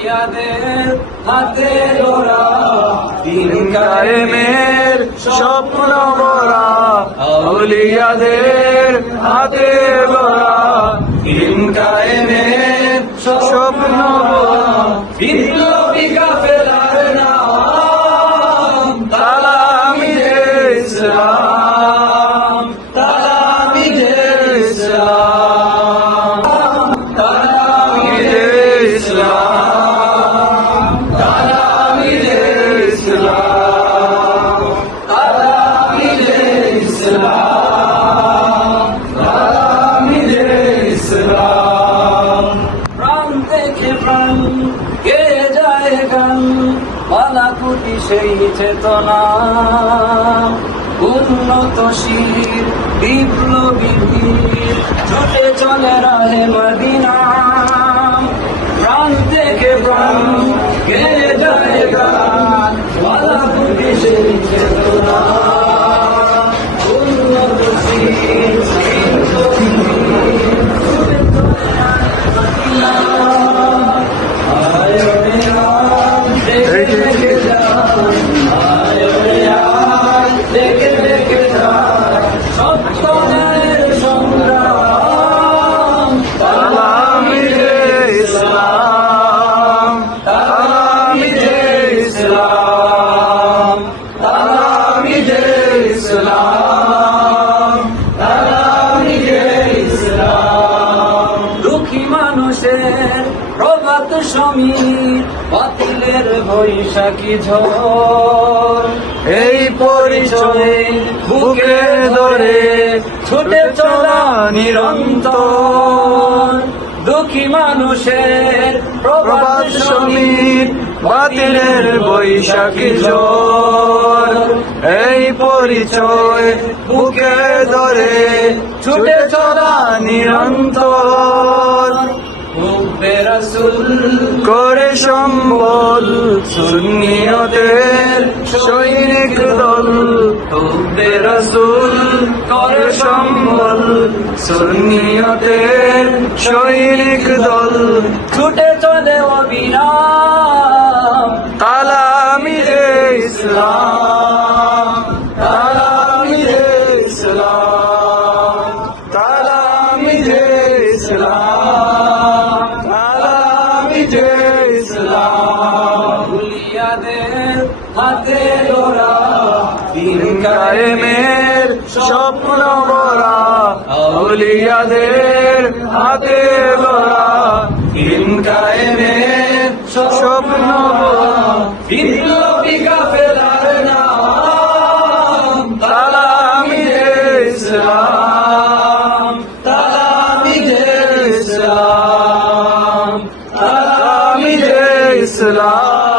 আউলিয়াদের হাতে গড়া দিন কায়েমের স্বপ্ন গড়া, আউলিয়াদের হাতে গড়া দিন কায়েমের স্বপ্ন গড়া। বিপ্লবী কাফেলার নাম তালামিয়ে ইসলাম, তালামিয়ে ইসলাম, তালামিয়ে ইসলাম, তালামিয়ে ইসলাম, তালামিয়ে ইসলাম, তালামিয়ে ইসলাম। প্রাণ থেকে প্রাণ কে যায় গান, বালাকুটি সেই চেতনা, উন্নতশীল বিপ্লবী বীর ছুটে চলে রাহে মদিনা। প্রাণ থেকে প্রাণ কে যায় গান, বালাকুটি সেই চেতনা, উন্নতশীল বিপ্লবী বীর ছুটে চলে রাহে মদিনা। দুঃখী মানুষের প্রভাত সমীর, বাতিলের বৈশাখী ঝড়, এই পরিচয়ে বুকে ধরে ছুটে চলা নিরন্তর। দুঃখী মানুষের প্রভাত সমীর, বাতিলের বৈশাখী ঝড়, এই পরিচয় বুকে ধরে ছুটে চলা নিরন্তর। হুব্বে রাসূল করে সম্বল সুন্নিয়তের সৈনিক দল, হুব্বে রাসূল করে সম্বল সুন্নিয়তের সৈনিক দল, ছুটে চলে অবিরাম তালামিয়ে ইসলাম, তালামিয়ে ইসলাম, তালামিয়ে ইসলাম, তালামিয়ে ইসলাম। আউলিয়াদের হাতে গড়া দিন কায়েমের স্বপ্ন গড়া, আউলিয়াদের হাতে গড়া দিন কায়েমের স্বপ্ন গড়া। বিপ্লবী কাফেলার নাম তালামিয়ে ইসলাম, তালামিয়ে ইসলাম, তালামিয়ে ইসলাম।